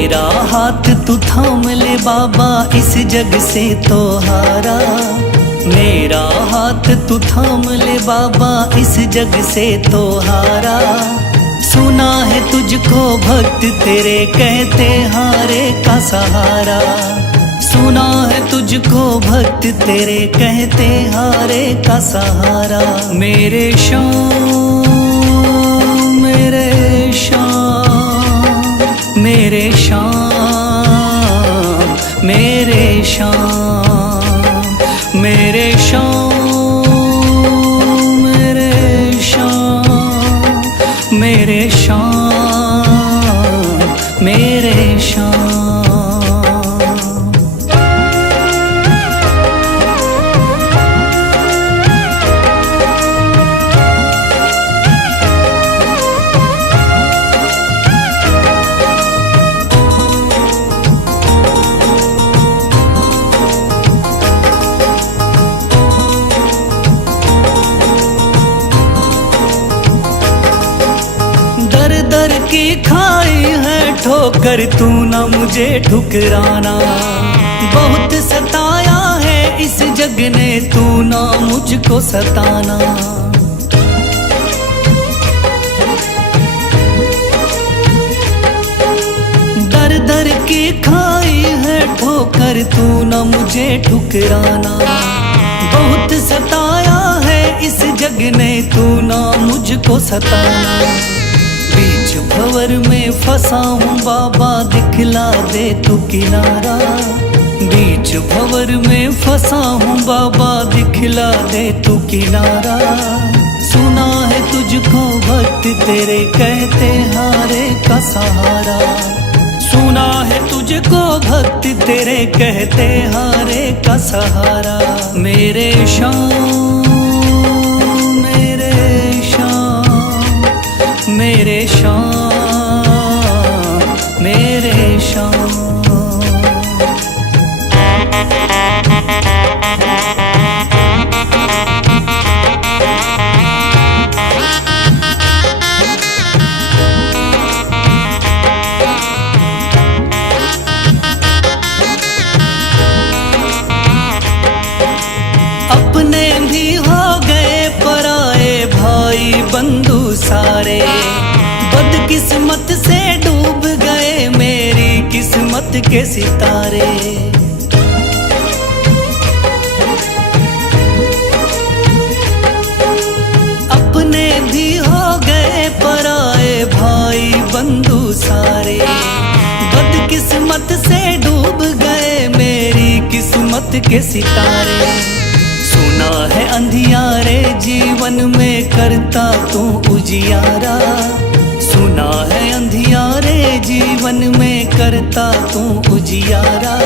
मेरा हाथ तू थाम ले बाबा, इस जग से तो हारा। मेरा हाथ तू थाम ले बाबा, इस जग से तो हारा। सुना है तुझको भक्त तेरे कहते हारे का सहारा। सुना है तुझको भक्त तेरे कहते हारे का सहारा। मेरे श्याम मेरे श्याम मेरे श्याम मेरे श्याम मेरे श्याम मेरे श्याम मेरे श्याम मेरे श्याम। दर की खाई है ठोकर, तू ना मुझे ठुकराना। बहुत सताया है इस जग ने, तू ना मुझको सताना। दर दर की खाई है ठोकर, तू ना मुझे ठुकराना। बहुत सताया है इस जग ने, तू ना मुझको सताना। बीच भंवर में फंसा हूँ बाबा, दिखला दे तू किनारा। बीच भंवर में फंसा हूँ बाबा, दिखला दे तू किनारा। सुना है तुझको भक्त तेरे कहते हारे का सहारा। सुना है तुझको भक्त तेरे कहते हारे का सहारा। मेरे श्याम मेरे श्याम मेरे श्याम मेरे श्याम। अपने भी हो गए पराए भाई बंधु सारे। बदकिस्मत से डूब गए मेरी किस्मत के सितारे। अपने भी हो गए पराए भाई बंधु सारे। बदकिस्मत से डूब गए मेरी किस्मत के सितारे। सुना है अंधियारे जीवन में करता तू उजियारा। सुना है अंधियारे जीवन में करता तू उजियारा।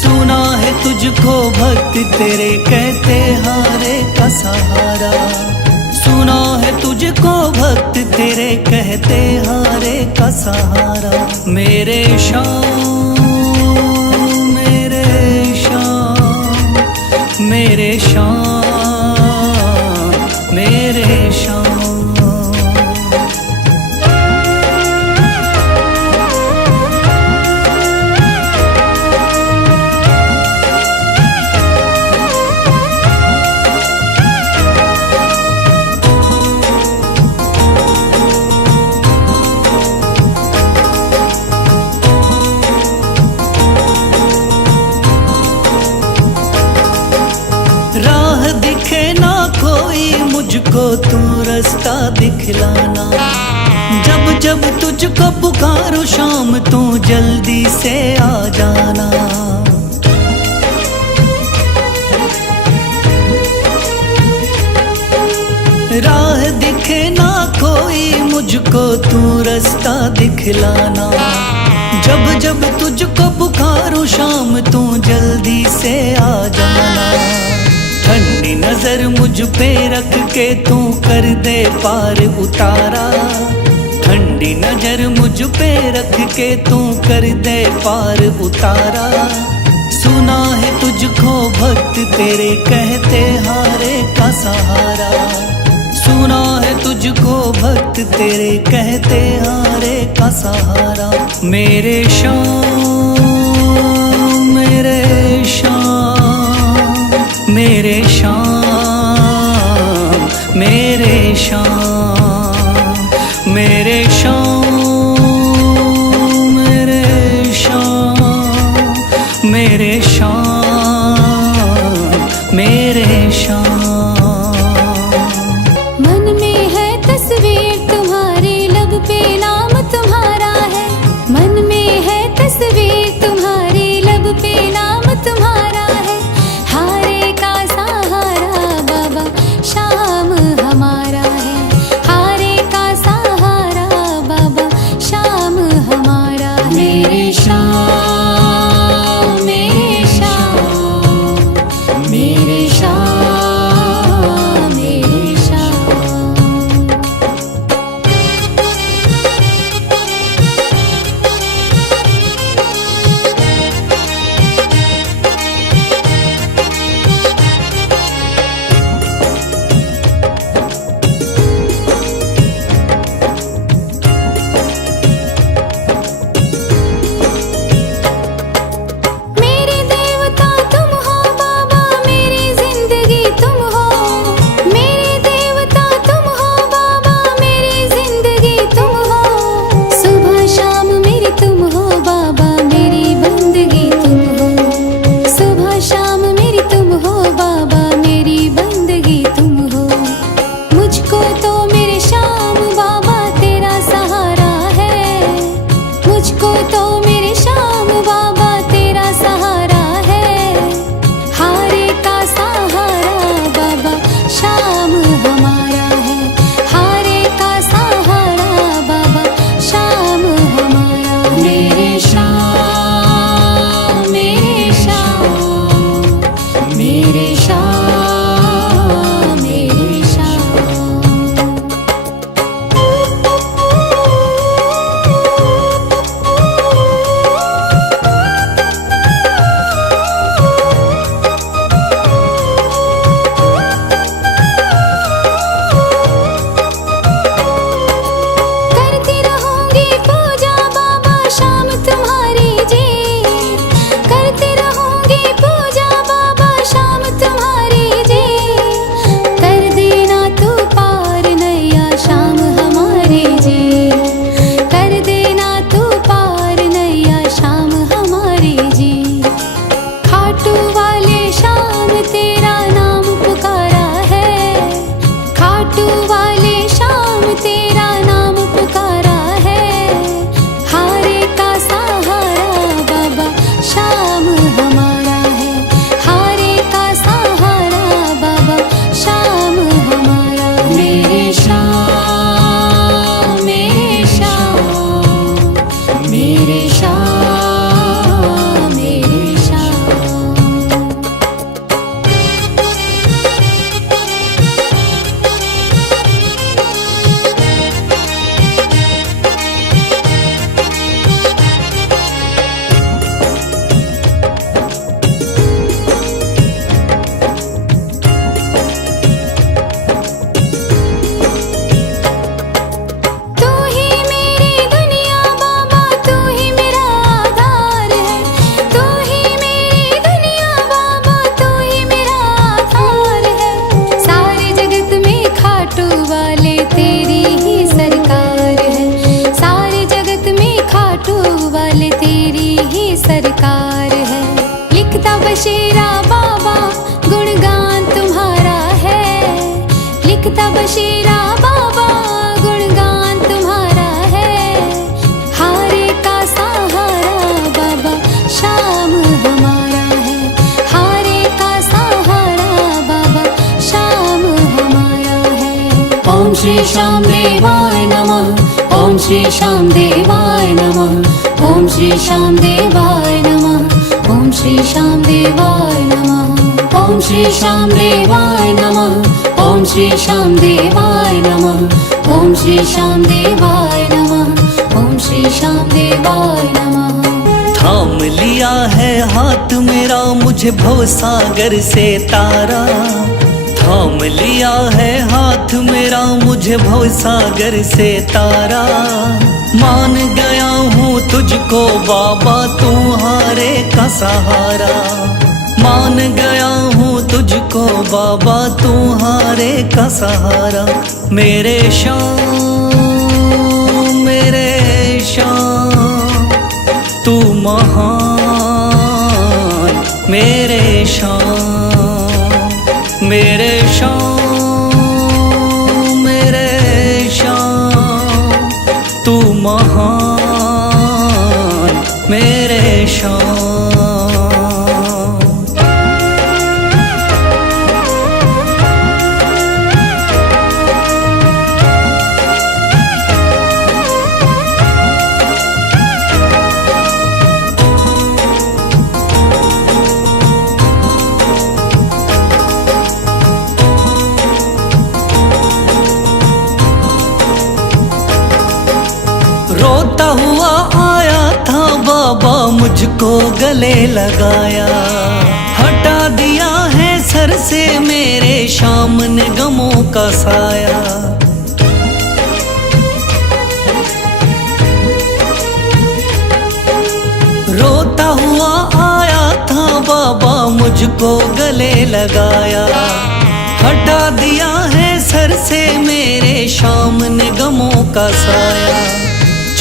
सुना है तुझको भक्त तेरे कहते हारे का सहारा। सुना है तुझको भक्त तेरे कहते हारे का सहारा। मेरे श्याम मेरे श्याम मेरे श्याम मेरे श्याम। राह दिखे ना कोई मुझको, तू रास्ता दिखलाना। जब जब तुझको पुकारूं शाम, तू जल्दी से आ जाना। राह दिखे ना कोई मुझको, तू रास्ता दिखलाना। जब जब तुझको पुकारूं शाम, तू जल्दी से आ जाना। ठंडी नजर मुझ पे रख के तू कर दे पार उतारा। ठंडी नजर मुझ पे रख के तू कर दे पार उतारा। सुना है तुझको भक्त तेरे कहते हारे का सहारा। चुना है तुझको भक्त तेरे, कहते हारे का सहारा। मेरे श्याम मेरे श्याम मेरे श्याम मेरे श्याम मेरे श्याम मेरे श्याम मेरे श्याम मेरे श्याम। मन में है तस्वीर तुम्हारी, लब पे नाम तुम्हारा है। मन में है तस्वीर तुम्हारी, लब पे नाम तुम्हारा है। हारे का सहारा बाबा श्याम हमारा है। हारे का सहारा बाबा श्याम हमारा है। मेरे श्याम मेरे श्याम मेरे श्याम मेरे श्याम। मेरे देवता तुम हो बाबा, मेरी जिंदगी तुम हो। मेरे देवता तुम हो बाबा, मेरी जिंदगी तुम हो। सुबह शाम मेरी तुम हो बाबा, मेरी बंदगी तुम हो। सुबह शाम मेरी तुम हो बाबा, मेरी बंदगी तुम हो। मुझको तो मेरे श्याम बाबा तेरा सहारा है। मुझको तो मेरे श्याम बाबा तेरा सहारा है। हारे का सहारा बाबा श्याम हमारा है। हारे का सहारा बाबा श्याम हमारा है। मेरे श्याम मेरे श्याम मेरे श्याम मेरे श्याम। करती रहूंगी पूजा बाबा शाम तुम्हारी जी। करती रहूंगी पूजा बाबा शाम तुम्हारी जी। कर देना तू पार नैया शाम हमारे जी। कर देना तू पार नैया शाम हमारे जी। खाटू वाले शाम तेरा नाम पुकारा है। खाटू वाले शाम तेरा नाम पुकारा है। हारे का सहारा बाबा श्याम हमारा है। हारे का सहारा बाबा श्याम हमारा है। मेरे श्याम मेरे श्याम मेरे श्याम मेरे श्याम। तू ही मेरी दुनिया बाबा, तू ही मेरा आधार है। तू ही मेरी दुनिया बाबा, तू ही मेरा आधार है। सारे जगत में खाटू वाले तेरी ही सरकार है। सारे जगत में खाटू वाले तेरी ही सरकार है। लिखता बशीरा बाबा गुणगान तुम्हारा है। लिखता बशीरा बाबा गुणगान तुम्हारा है। हारे का सहारा बाबा श्याम हमारा है। हारे का सहारा बाबा श्याम हमारा है। ओम श्री श्याम देवाय नमः। ओम श्री श्याम देवाय नमः। ओम श्री श्याम देवाय नमः। ओम श्री श्याम देवाय नमः। ओम श्री श्याम देवाय नमः। ओम श्री श्याम देवाय नमः। ओम श्री श्याम देवाय नमः। ओम श्री श्याम देवाय नमः। थाम लिया है हाथ मेरा, मुझे भवसागर से तारा। थाम लिया है हाथ मेरा मुझे भवसागर से तारा। मान गया हूँ तुझको बाबा तुम्हारे का सहारा। मान गया हूँ तुझको बाबा तुम्हारे का सहारा। मेरे शाम मेरे शाम तू महान। मेरे शाम मेरे शाम मेरे शाम तू महान। मेरे शाम। रोता हुआ आया था बाबा मुझको गले लगाया। हटा दिया है सर से मेरे शाम ने गमों का साया। रोता हुआ आया था बाबा मुझको गले लगाया। हटा दिया है सर से मेरे शाम ने गमों का साया।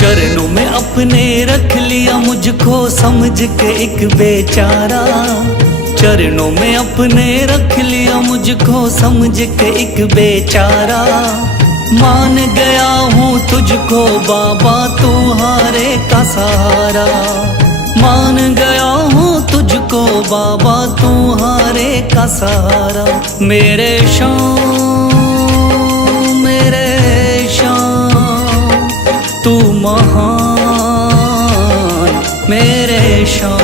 चरणों में अपने रख लिया मुझको समझ के एक बेचारा। चरणों में अपने रख लिया मुझको समझ के एक बेचारा। मान गया हूँ तुझको बाबा तुम्हारे का सहारा। मान गया हूँ तुझको बाबा तुम्हारे का सहारा। मेरे शाम मेरे शाम तू महान। मेरे शाम।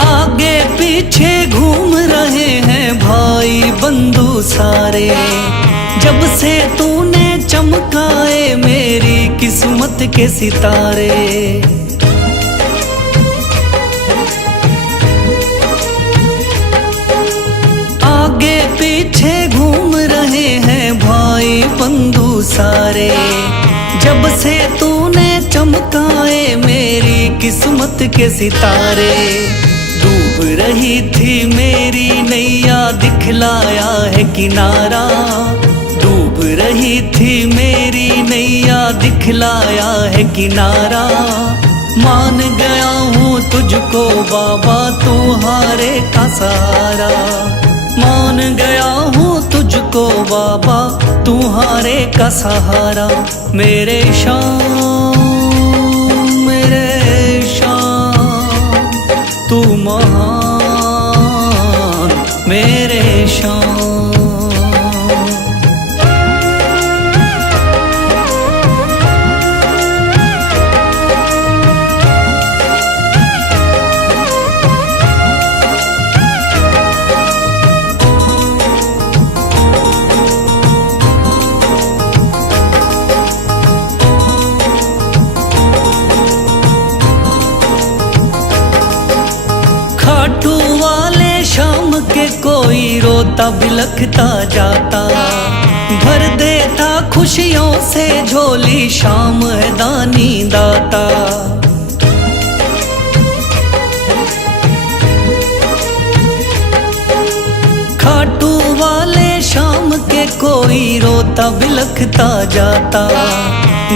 आगे पीछे घूम रहे हैं भाई बंधु सारे। जब से तूने चमकाए मेरी किस्मत के सितारे। आगे पीछे घूम रहे हैं भाई बंधु सारे। जब से तूने चमकाए मेरी किस्मत के सितारे। डूब रही थी मेरी नैया दिखलाया है किनारा। डूब रही थी मेरी नैया दिखलाया है किनारा। मान गया हूँ तुझको बाबा तुम्हारे का सहारा। मान गया हूँ तुझको बाबा तुम्हारे का सहारा। मेरे शाम मेरे शाम तू महान। मेरे शाम। खाटू वाले शाम के कोई रोता बिलखता जाता। भर देता खुशियों से झोली शाम है दानी दाता। खाटू वाले शाम के कोई रोता बिलखता जाता।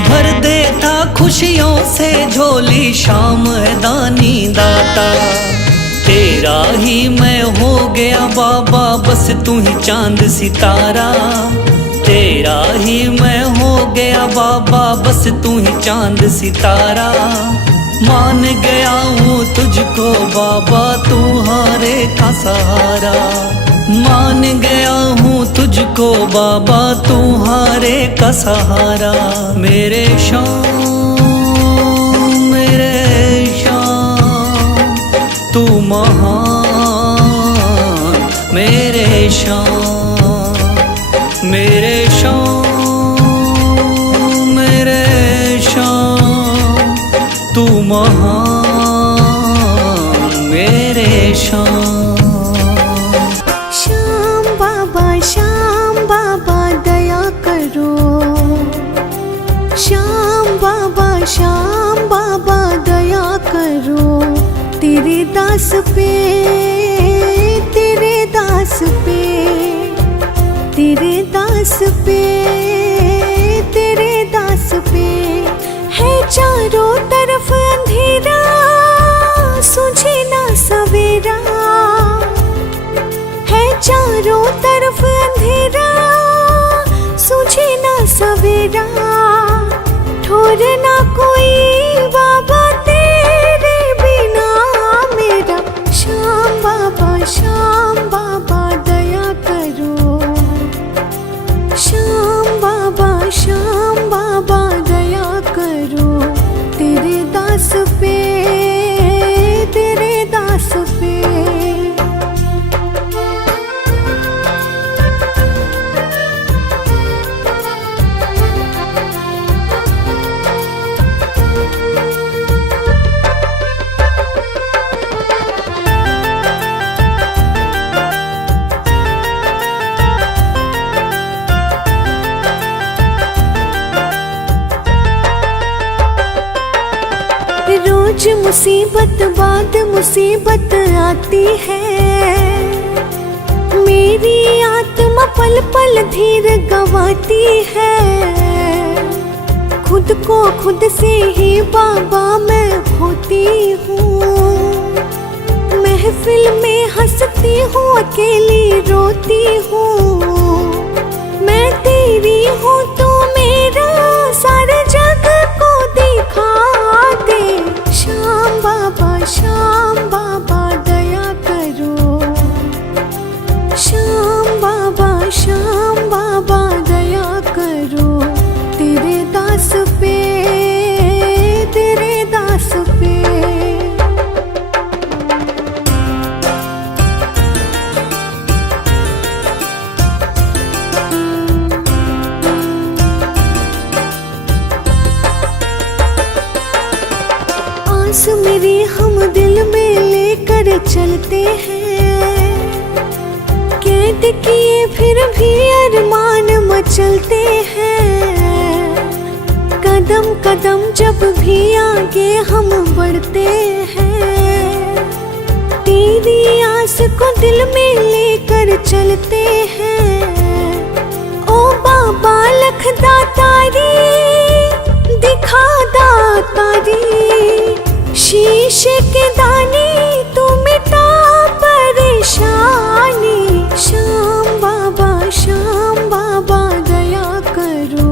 भर देता खुशियों से झोली शाम है दानी दाता। तेरा ही मैं हो गया बाबा बस तू ही चांद सितारा। तेरा ही मैं हो गया बाबा बस तू ही चांद सितारा। मान गया हूँ तुझको बाबा तुम्हारे का सहारा। मान गया हूँ तुझको बाबा तुम्हारे का सहारा। मेरे शाम मेरे शाम तू शाम, मेरे शाम, मेरे शाम, तू महान मेरे शाम। श्याम बाबा दया करो। श्याम बाबा दया करो। तेरे दास पे, तेरे दास पे, तेरे दास पे, तेरे दास पे है चारों तरफ अंधेरा, सूझे ना सवेरा। है चारों तरफ अंधेरा, सूझे ना सवेरा। ठोर ना कोई बाबा तेरे बिना मेरा। श्याम बाबा दया करो। श्याम बाबा दया करो। तेरे दास पे, तेरे दास पे। रोज मुसीबत बाद मुसीबत आती है। मेरी आत्मा पल पल धीर गंवाती है। खुद को खुद से ही बाबा मैं खोती हूँ। महफिल में हंसती हूँ, अकेली रोती हूँ। मैं तेरी हूँ तो मेरा सारे जग को दिखा दे। श्याम बाबा दया करो। श्याम बाबा दया करो। तेरे दास पे, तेरे दास पे। आस मेरी हम दिल में लेकर चलते हैं। कैद किए फिर भी अरमान मचलते हैं। कदम कदम जब भी आगे हम बढ़ते हैं। तेरी आस को दिल में लेकर चलते हैं। ओ बाबा लख दातारी, दिखा दातारी। शीश के दाने तू मिटा परेशानी। श्याम बाबा दया करो।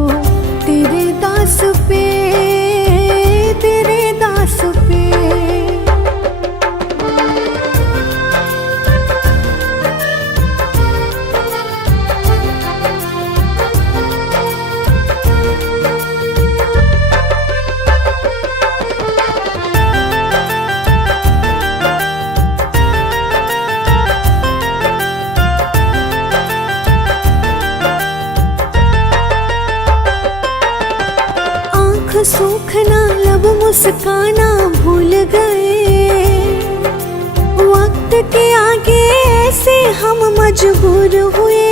तेरे दास पे, तेरे दास पे। सूखना लब मुस्काना भूल गए। वक्त के आगे ऐसे हम मजबूर हुए।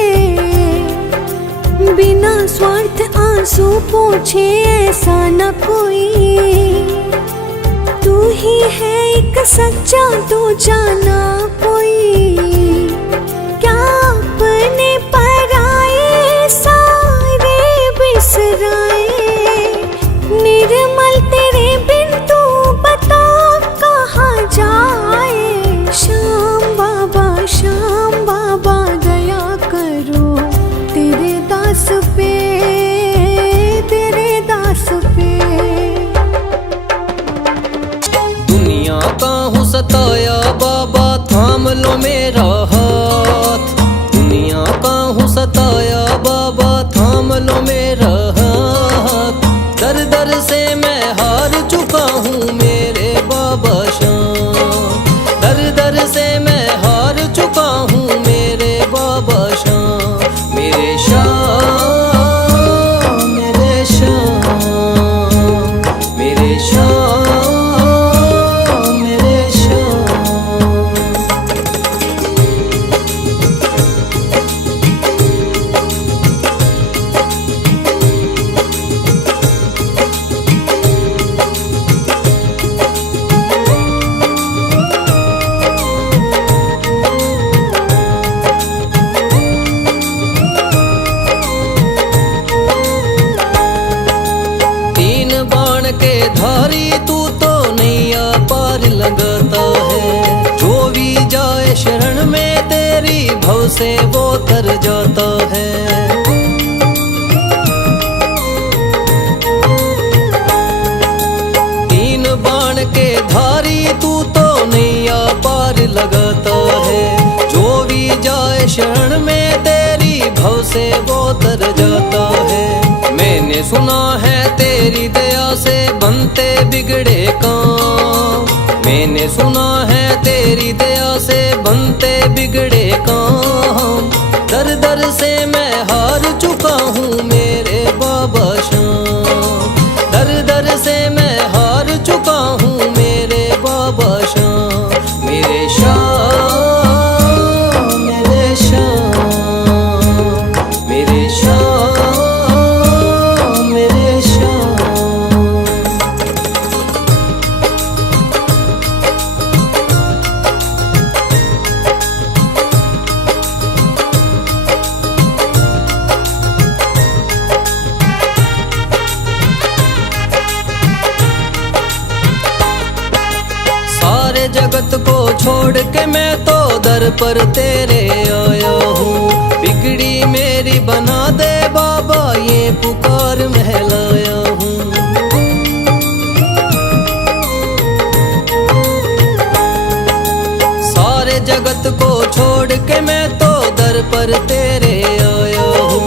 बिना स्वार्थ आंसू पोंछे ऐसा न कोई। तू ही है एक सच्चा, तू जाना कोई। क्या अपने पराए सारे बिसराए। निर्मल तेरे बिन तू बता कहाँ जाए। श्याम बाबा दया करो। तेरे दास पे, तेरे दास पे। दुनिया का हूँ सताया बाबा, थाम लो मेरा हाथ। दुनिया का हूँ सताया बाबा, थाम लो मेरा हाथ। दर दर से मैं हार चुका हूँ मेरे बाबा श्याम। दर दर से मैं हार चुका हूँ मेरे बाबा से वो तर जाता है। तीन बाण के धारी तू तो नैया पार लगाता है। जो भी जाए शरण में तेरी भव से वो तर जाता है। मैंने सुना है तेरी दया से बनते बिगड़े काम। मैंने सुना है तेरी दया से बनते बिगड़े काम। दर दर से मैं हार चुका हूँ मेरे बाबा श्याम। दर दर से मैं हार चुका हूँ मेरे बाबा श्याम। मेरे श्याम, मेरे श्याम, मेरे श्याम, मेरे श्याम। सारे जगत को छोड़ के मैं तो दर पर तेरे आया हूँ। बिगड़ी मेरी बना दे बाबा ये पुकार मैं लाया हूँ। सारे जगत को छोड़ के मैं तो दर पर तेरे आया हूँ।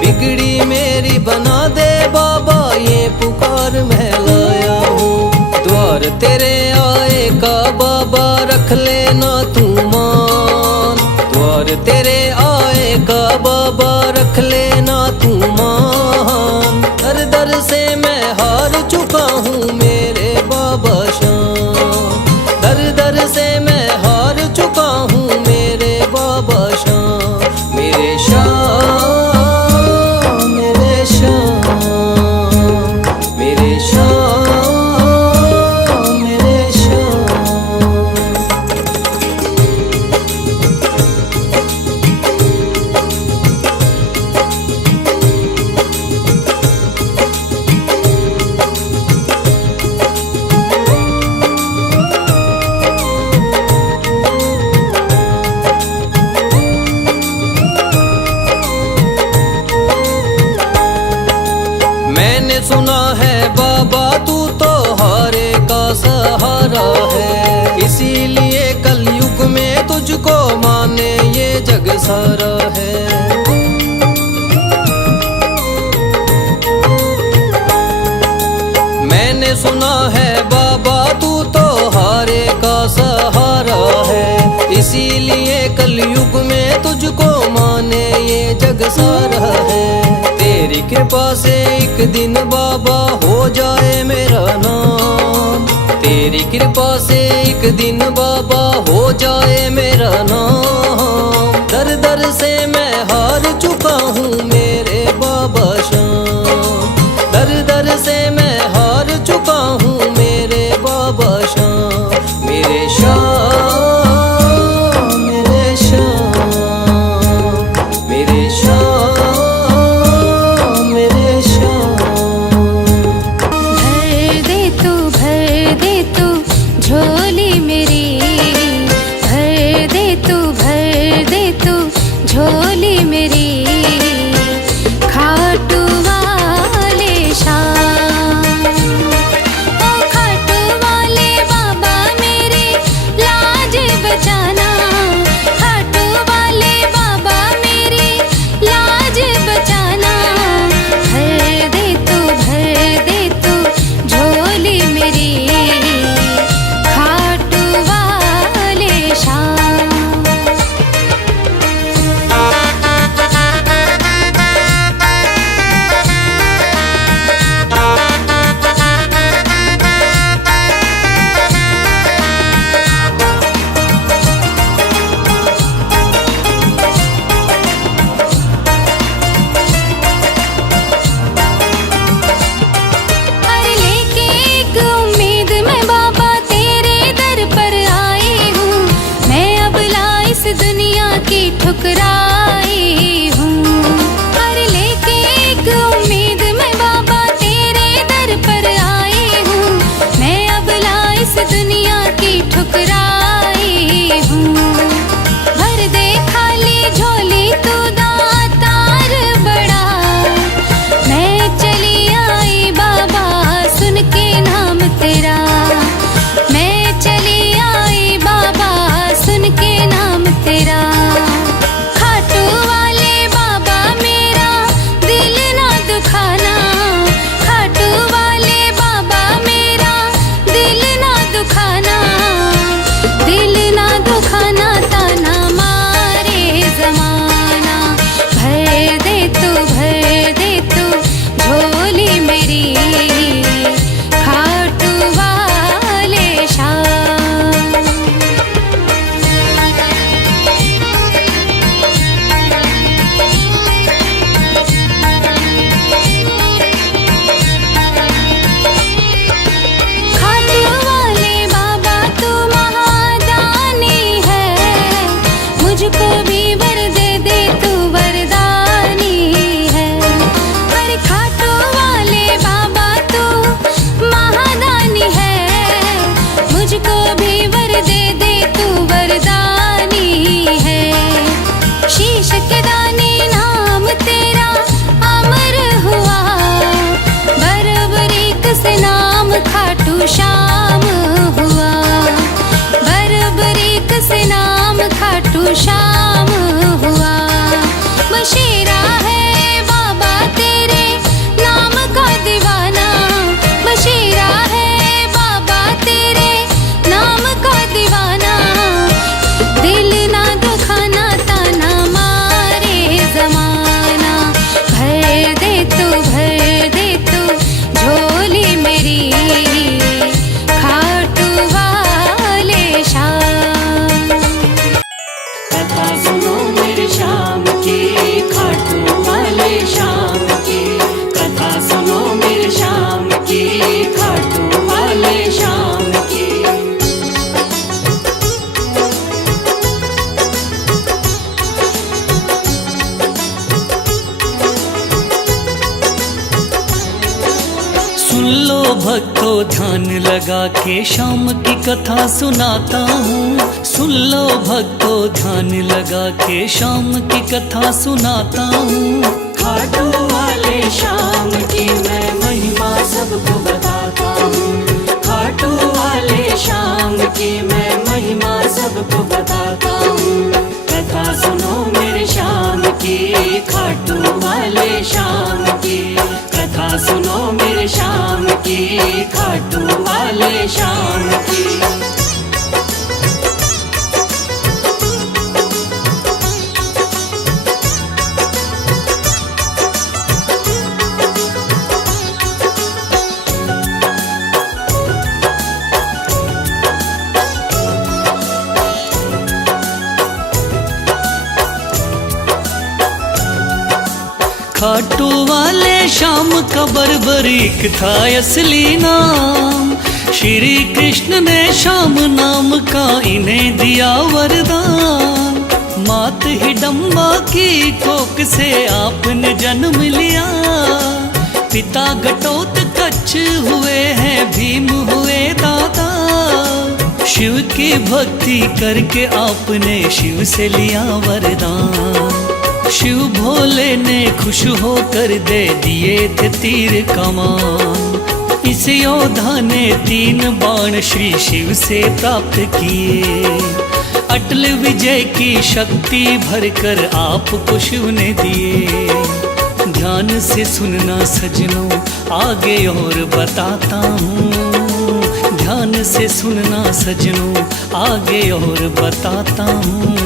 बिगड़ी मेरी बना दे बाबा ये पुकार मैं लाया हूँ। द्वार तेरे आए का बाबा रख लेना तू मान। द्वार तेरे आए का बाबा रख लेना तू मान। दर दर से मैं हार चुका हूँ मेरे बाबा श्याम। दर दर से मैं हार चुका हूँ मेरे बाबा श्याम। मेरे श्याम, मेरे श्याम, मेरे श्याम, मेरे श्याम। मैंने सुना है बाबा तू तो हारे का सहारा है। इसीलिए कलयुग में तुझको माने ये जग सारा है। मैंने सुना है बाबा तू तो हारे का सहारा है। इसीलिए कलयुग में तुझको माने ये जग सारा है। तेरी कृपा से एक दिन बाबा हो जाए मेरा नाम। तेरी कृपा से एक दिन बाबा हो जाए मेरा नाम। दर दर से मैं हार चुका हूँ मेरे बाबा श्याम। दर दर से मैं हार चुका हूँ मेरे बाबा श्याम। मेरे श्याम, मेरे श्याम, मेरे श्याम, मेरे श्याम। भर दे तू झोली मेरी। भर दे तू झोली मेरी। खाटू वाले श्याम की। सुन लो भक्तों ध्यान लगा के श्याम की कथा सुनाता हूँ। सुन लो भक्तों ध्यान लगा के श्याम की कथा सुनाता हूँ। खाटू वाले श्याम की मैं महिमा सबको बताता हूँ। खाटू वाले श्याम की मैं महिमा सबको बताता हूँ। कथा सुनो मेरे श्याम की, खाटू वाले श्याम की। कथा सुनो मेरे श्याम की, खाटू वाले श्याम की। खाटू वाले श्याम का बर्बरीक था असली नाम। श्री कृष्ण ने श्याम नाम का इन्हें दिया वरदान। मात हिडम्बा की कोख से आपने जन्म लिया। पिता घटोत्कच हुए हैं, भीम हुए दादा। शिव की भक्ति करके आपने शिव से लिया वरदान। शिव भोले ने खुश होकर दे दिए थे तीर कमान। इस योद्धा ने 3 बाण श्री शिव से प्राप्त किए। अटल विजय की शक्ति भरकर आपको शिव ने दिए। ध्यान से सुनना सजनों आगे और बताता हूँ। ध्यान से सुनना सजनों आगे और बताता हूँ।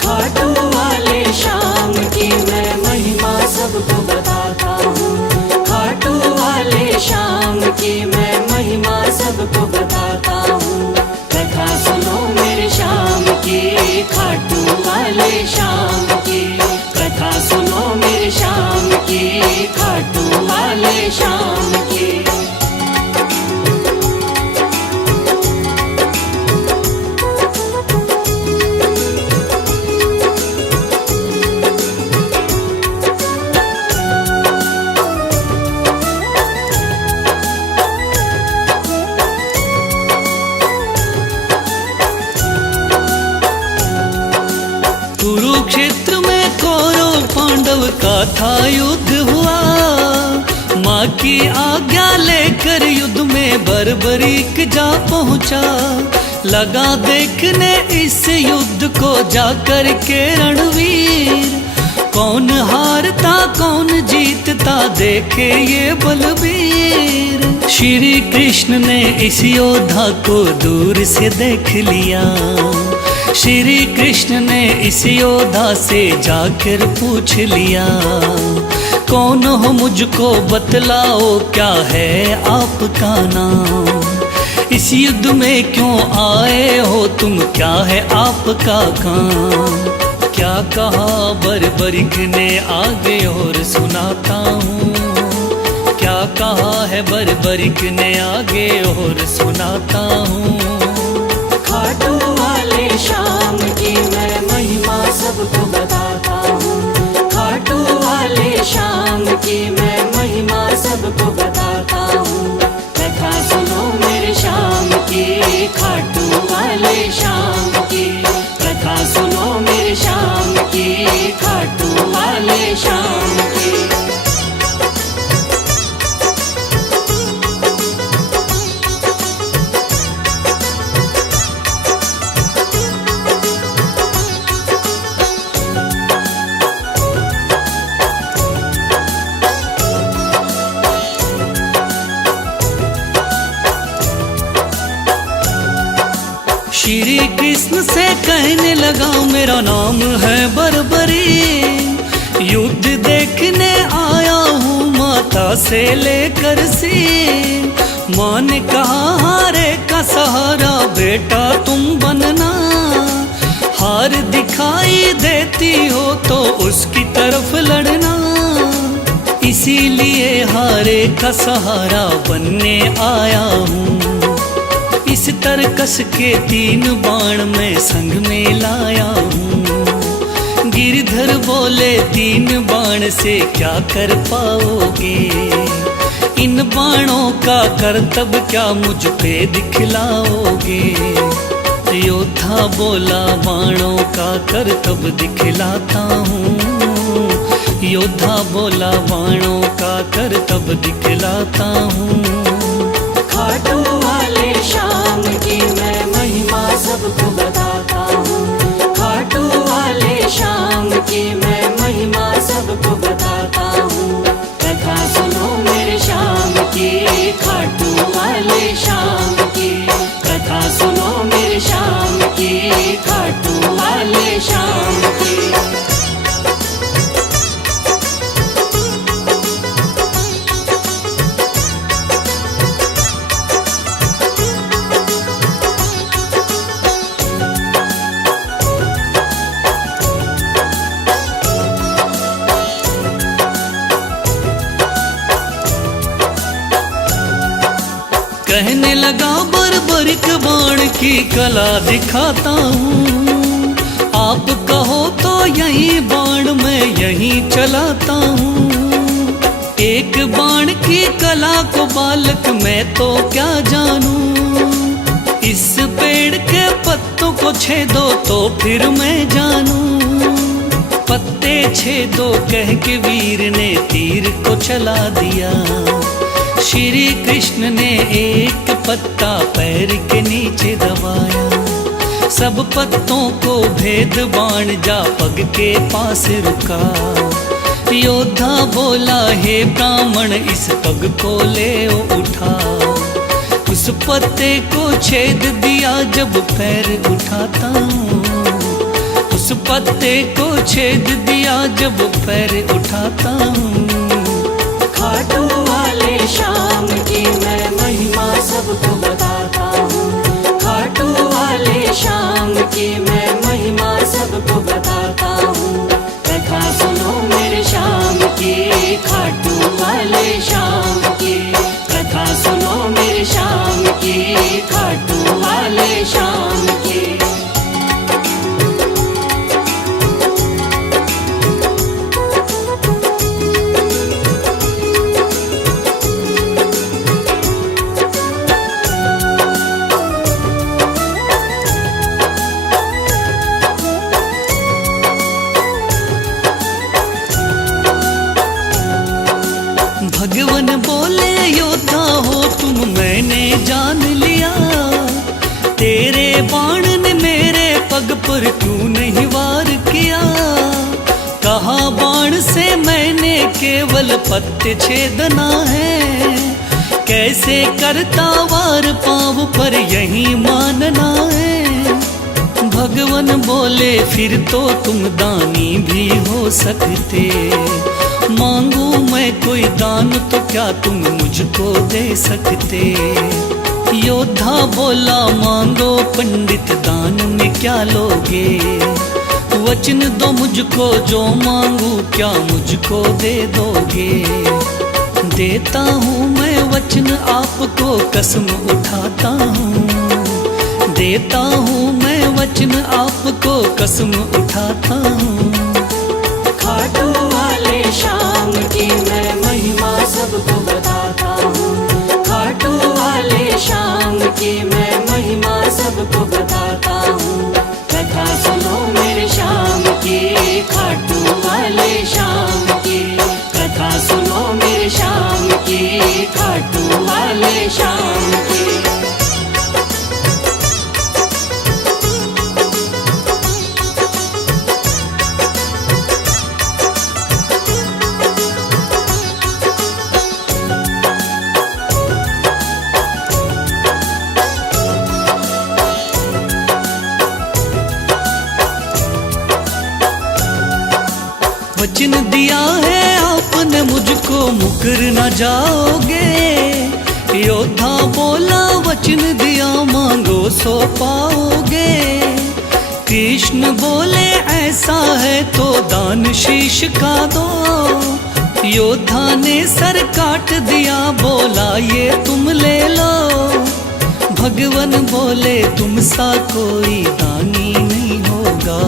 खाटू वाले श्याम की मैं महिमा सबको बताता हूँ। खाटू वाले श्याम की मैं महिमा सबको बताता हूँ। कथा सुनो मेरे श्याम की, खाटू वाले श्याम की। कथा सुनो मेरे श्याम की, खाटू वाले श्याम की। कुरुक्षेत्र में कौरव पांडव का था युद्ध हुआ। माँ की आज्ञा लेकर युद्ध में बर्बरीक जा पहुँचा। लगा देखने इस युद्ध को जाकर के रणवीर। कौन हारता कौन जीतता देखे ये बलबीर। श्री कृष्ण ने इस योद्धा को दूर से देख लिया। श्री कृष्ण ने इस योद्धा से जाकर पूछ लिया। कौन हो मुझको बतलाओ, क्या है आपका नाम। इस युद्ध में क्यों आए हो तुम, क्या है आपका काम। क्या कहा बर्बरीक ने आगे और सुनाता हूँ। क्या कहा है बर्बरीक ने आगे और सुनाता हूँ। खाटू वाले श्याम की मैं महिमा सबको बताता हूँ। खाटू वाले श्याम की मैं महिमा सबको बताता हूँ। कथा सुनो मेरे श्याम की, खाटू वाले श्याम की। कथा सुनो मेरे श्याम की, खाटू वाले श्याम की। श्री कृष्ण से कहने लगा मेरा नाम है बर्बरी। युद्ध देखने आया हूँ माता से लेकर सीन। माँ ने कहा हारे का सहारा बेटा तुम बनना। हार दिखाई देती हो तो उसकी तरफ लड़ना। इसीलिए हारे का सहारा बनने आया हूँ। इस तरकस के 3 बाण मैं संग में लाया हूँ। गिरधर बोले 3 बाण से क्या कर पाओगे, इन बाणों का करतब क्या मुझ पे दिखलाओगे। योद्धा बोला बाणों का करतब दिखलाता हूँ। योद्धा बोला बाणों का करतब दिखलाता हूँ। खाटू वाले शाम की मैं महिमा सबको बताता हूँ। खाटू वाले शाम की मैं महिमा सबको बताता हूँ। कथा सुनो मेरे शाम की, खाटू वाले शाम की। कथा सुनो मेरे शाम की, खाटू वाले शाम की। कहने लगा बर्बरिक बाण की कला दिखाता हूँ। आप कहो तो यही बाण मैं यहीं चलाता हूँ। एक बाण की कला को बालक मैं तो क्या जानूं। इस पेड़ के पत्तों को छेदो तो फिर मैं जानूं। पत्ते छेदो कह के वीर ने तीर को चला दिया। श्री कृष्ण ने एक पत्ता पैर के नीचे दबाया। सब पत्तों को भेद बाण जा पग के पास रुका। योद्धा बोला हे ब्राह्मण इस पग को ले उठा। उस पत्ते को छेद दिया जब पैर उठाता हूँ। उस पत्ते को छेद दिया जब पैर उठाता हूँ। खाटू वाले शाम की मैं महिमा सबको बताता हूँ। खाटू वाले शाम की मैं महिमा सबको बताता हूँ। कथा सुनो मेरे शाम की, खाटू वाले शाम की। कथा सुनो मेरे शाम की, खाटू वाले शाम की। भगवान बोले योद्धा हो तुम मैंने जान लिया। तेरे बाण ने मेरे पग पर क्यों नहीं वार किया। कहा बाण से मैंने केवल पत्ते छेदना है। कैसे करता वार पाँव पर यही मानना है। भगवान बोले फिर तो तुम दानी भी हो सकते। मांगू मैं कोई दान तो क्या तुम मुझको दे सकते। योद्धा बोला मांगो पंडित दान में क्या लोगे। वचन दो मुझको जो मांगू क्या मुझको दे दोगे। देता हूँ मैं वचन आपको कसम उठाता हूँ। देता हूँ मैं वचन आपको कसम उठाता हूँ। खाटू वाले शाम की मैं महिमा सबको बताता हूँ। खाटू वाले शाम की मैं महिमा सबको बताता हूँ। कथा सुनो मेरे शाम की, खाटू वाले शाम की। कथा सुनो मेरे शाम की, खाटू वाले शाम की। वचन दिया है आपने मुझको मुकर न जाओगे। योद्धा बोला वचन दिया मांगो सो पाओगे। कृष्ण बोले ऐसा है तो दान शीश का दो। योद्धा ने सर काट दिया, बोला ये तुम ले लो। भगवन बोले तुम सा कोई दानी नहीं होगा,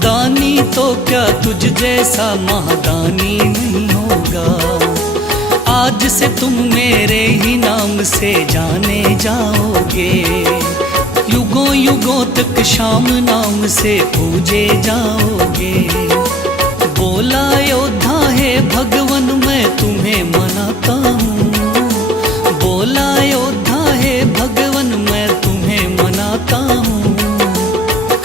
दानी तो क्या तुझ जैसा महादानी नहीं होगा। आज से तुम मेरे ही नाम से जाने जाओगे, युगों युगों तक श्याम नाम से पूजे जाओगे। बोला योद्धा है भगवन मैं तुम्हें मनाता हूँ, बोला योद्धा है भगवन मैं तुम्हें मनाता हूँ।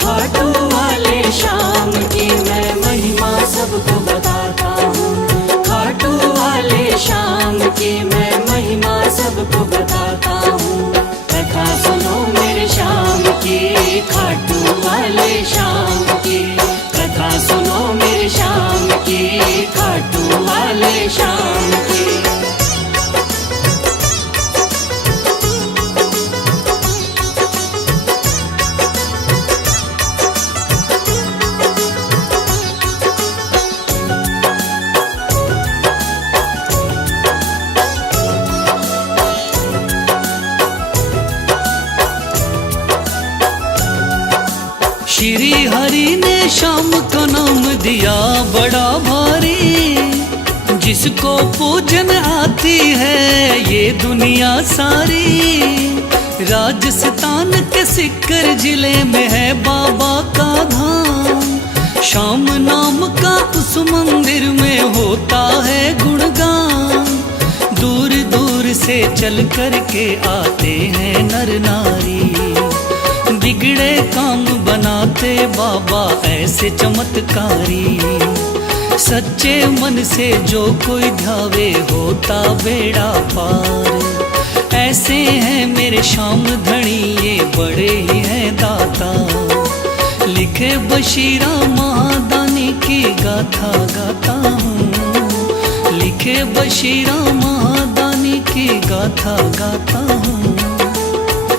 खाटू वाले श्याम की मैं महिमा सबको बताता हूँ, खाटू वाले श्याम की मैं महिमा सबको बताता हूँ। कथा सुनो मेरे श्याम की, खाटू वाले श्याम की, कथा सुनो मेरे श्याम की, खाटू वाले श्याम की। श्री हरि ने श्याम का नाम दिया बड़ा भारी, जिसको पूजन आती है ये दुनिया सारी। राजस्थान के सिक्कर जिले में है बाबा का धाम, श्याम नाम का उस मंदिर में होता है गुणगान। दूर दूर से चल कर के आते हैं नर नारी, बिगड़े काम बनाते बाबा ऐसे चमत्कारी। सच्चे मन से जो कोई ध्यावे होता बेड़ा पार। ऐसे हैं मेरे श्याम धनी ये बड़े ही हैं दाता, लिखे बशीरा महादानी की गाथा गाता हूँ, लिखे बशीरा महादानी की गाथा गाता हूँ।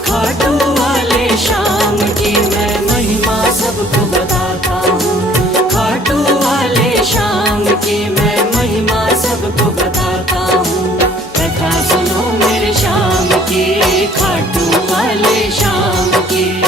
खाटू वाले श्याम की मैं महिमा सबको बताता हूँ, खाटू वाले श्याम की मैं महिमा सबको बताता हूँ। कथा सुनो मेरे श्याम की, खाटू वाले श्याम की।